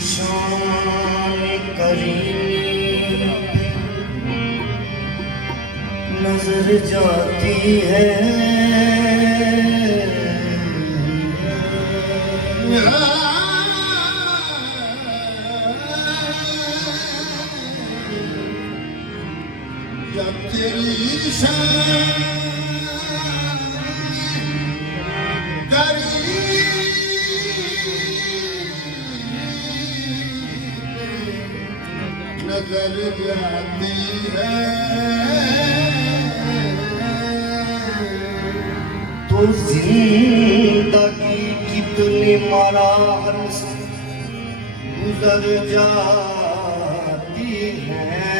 शान करीम नजर जाती है जब तेरी शान नजर जाती है तो जिंदगी कितनी मराहल से गुजर जाती है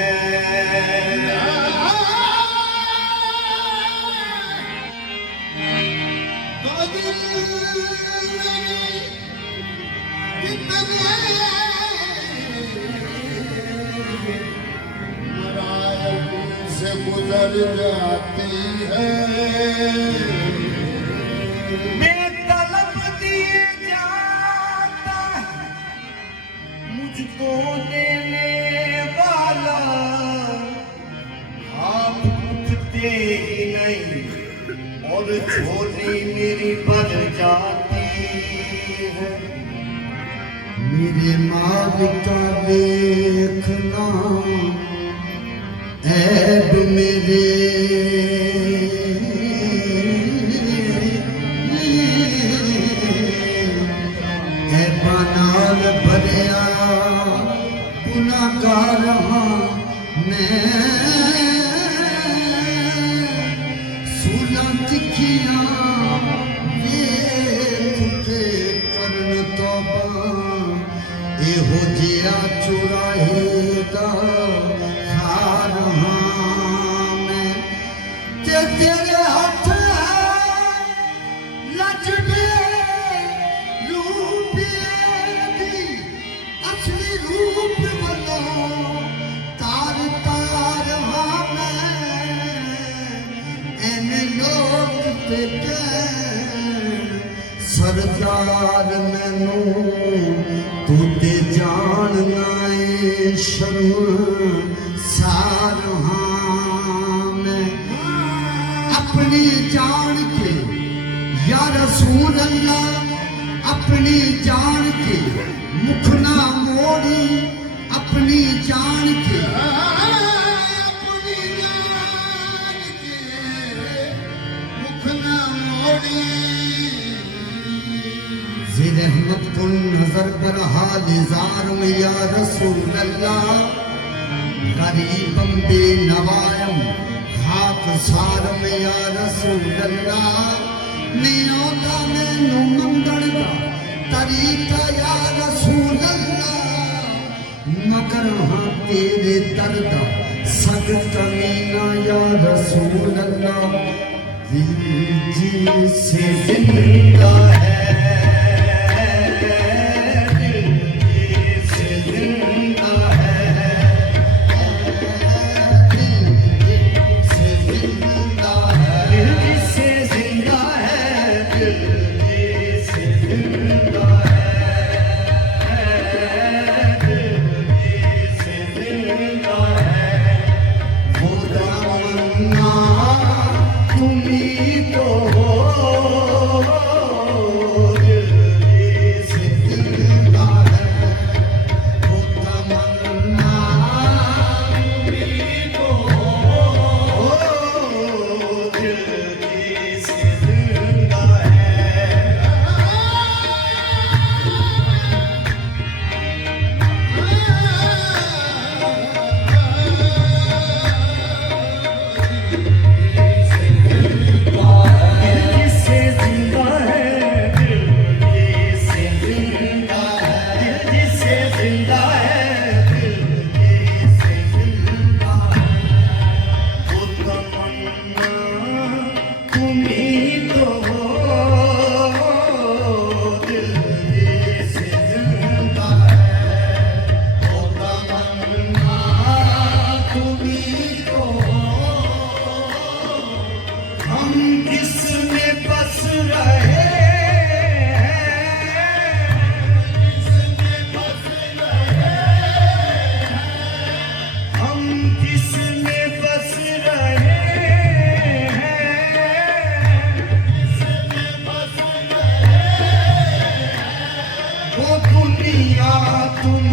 से गुजर जाती है बेतलब दिए जाता है मुझको देने वाला आप उठते ही नहीं और झोली मेरी भर जाती है मेरे मालिक का देखना ऐब मेरे ऐबा नाल भरिया गुनाहगार हां मैं सूलां तिखियां वेख के करन तौबा एहो जिया चुराहे दा तेरे हाथ लजबे रूप असली रूप वाला तार तार मैं लोग ते सरदार मैनू तू ते जानना है शर्म सार अपनी जान के या रसूल अल्लाह अपनी जान के मुखना मोड़ी अपनी जान के मुखना मोड़ी रहमत कुन नजर पर हाल जार में या रसूल अल्लाह गरीबम बे नवायम हाथ सार में या रसूल अल्लाह नहीं होता मैनू मंगण दा तरीका या रसूल अल्लाह मगर हाँ तेरे दर्द सग कमीना या रसूल अल्लाह दिल जी से जिंदा है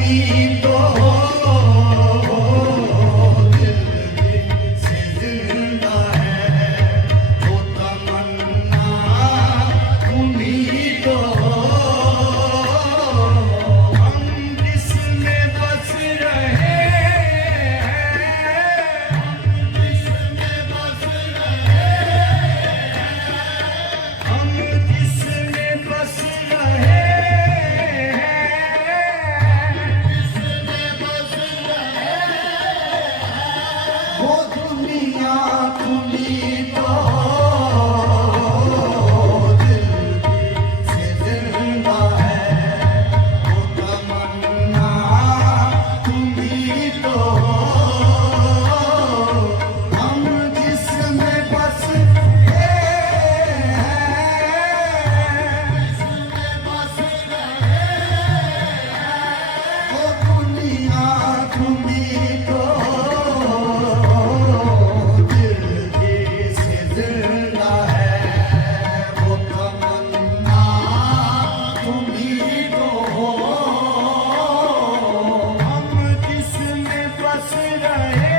तो दिल से जिंदा है वो तमन्ना तुम ही तो हम जिसमें बस रहे हम जिसमें बस रहे वो दुनिया तुम्ही तो दिल से जिंदा है वो तमन्ना तुम्ही तो हम जिसमें बस वो दुनिया तुम्ही तो दिल से जिंदा है वो तमन्ना तुम्ही तो हम जिसमें बस रहे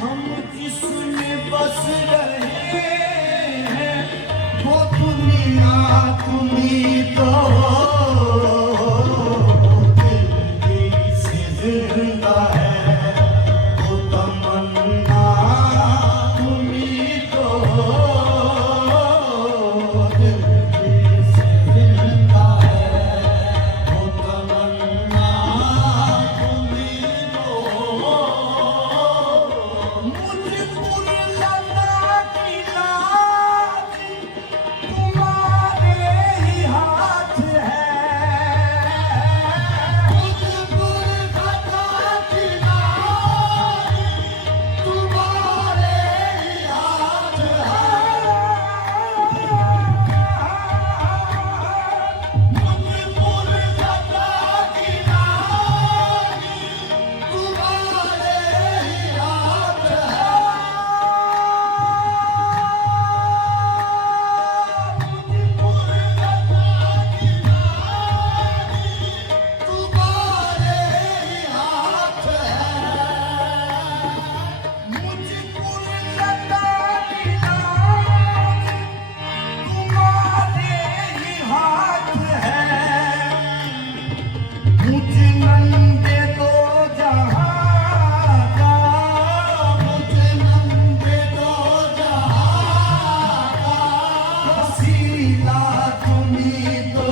हम जिसमें बस रहे हैं वो दुनिया तुम्ही तो दिल से जिंदा है वो तमन्ना तुम्ही तो दिल से जिंदा है वो तमन्ना तुम्ही तो मुझे पुरलता की लाज तुम्हारे ही हाथ है मुझे पुरलता की लाज तुम्हारे ही हाथ है मुझे पुरलता की लाज तुम्हारे ही हाथ मुझे नंगे दो जहां का मुझे नंगे दो जहां का वसीला तुम्ही तो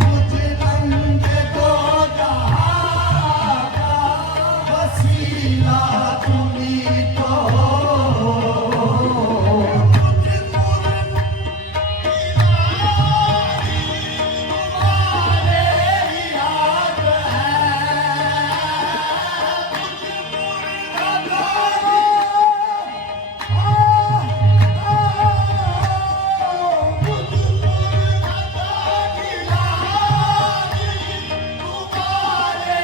मुझे नंगे दो जहां का वसीला तुम्ही तो मुझे तुम्हारे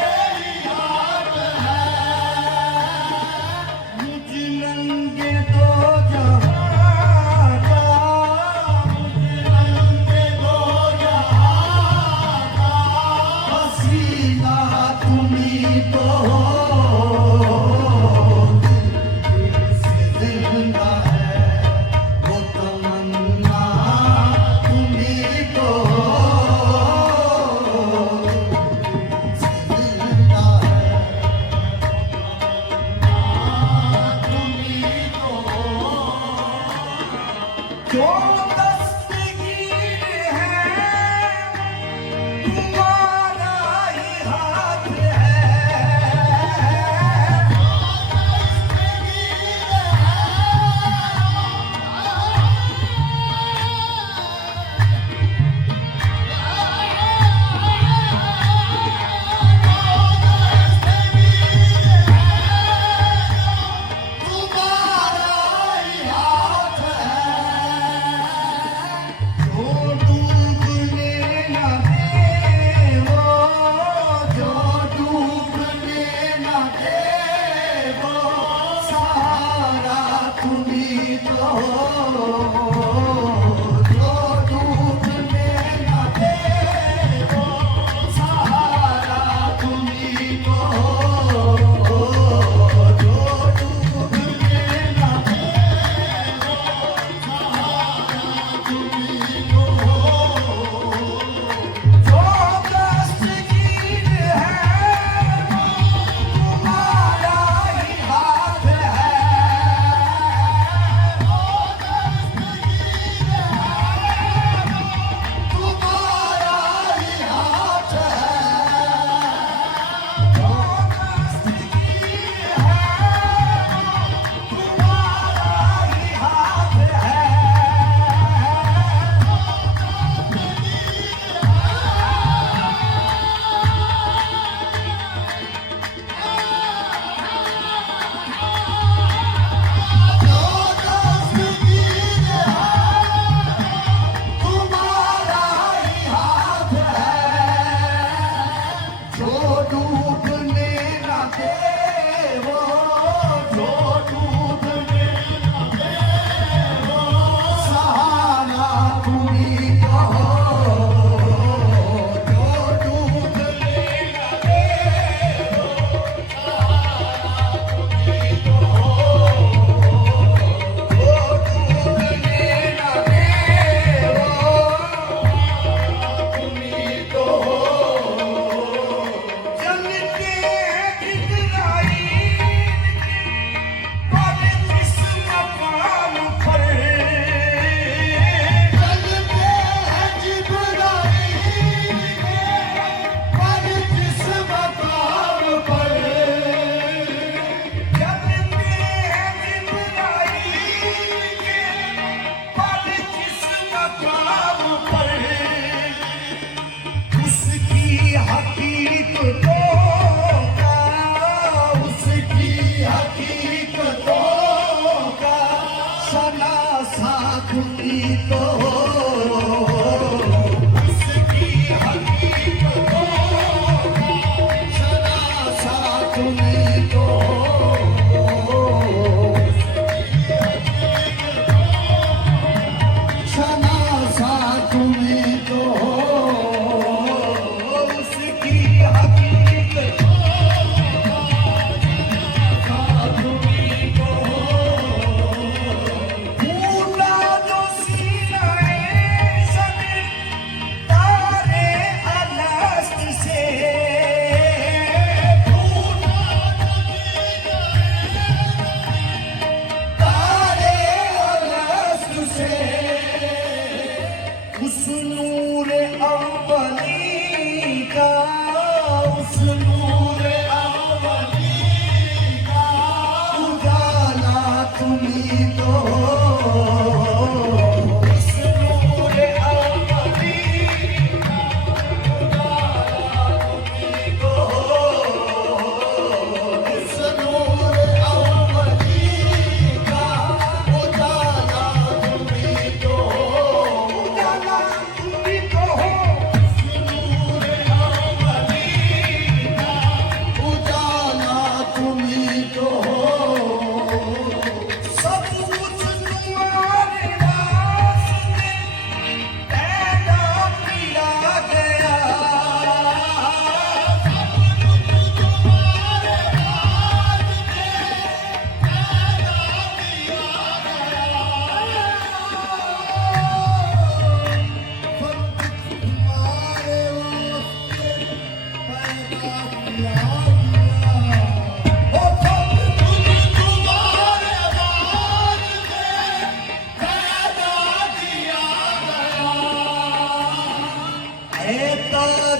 ही हाथ मुझे नंगे दो जहां का मुझे नंगे दो जहां का वसीला तुम्ही तो दिल से जिंदा है वो तमन्ना तुम्ही तो दिल से जिंदा है तुम्ही तो जो दस्तगीर है तुम्हारा ही हाथ है।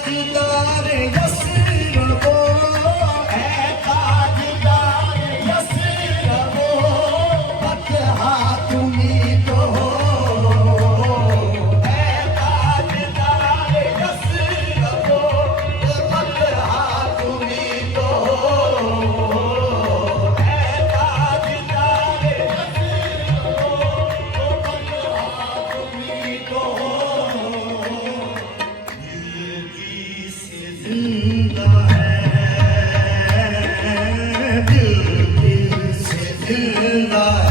ताजदार यसरबो है ताजदार यसरबो फतहा तुम्ही तो हो है ताजदार यसरबो फतहा तुम्ही तो हो है ताजदार यसरबो फतहा तुम्ही तो हो जिंदा है दिल से जिंदा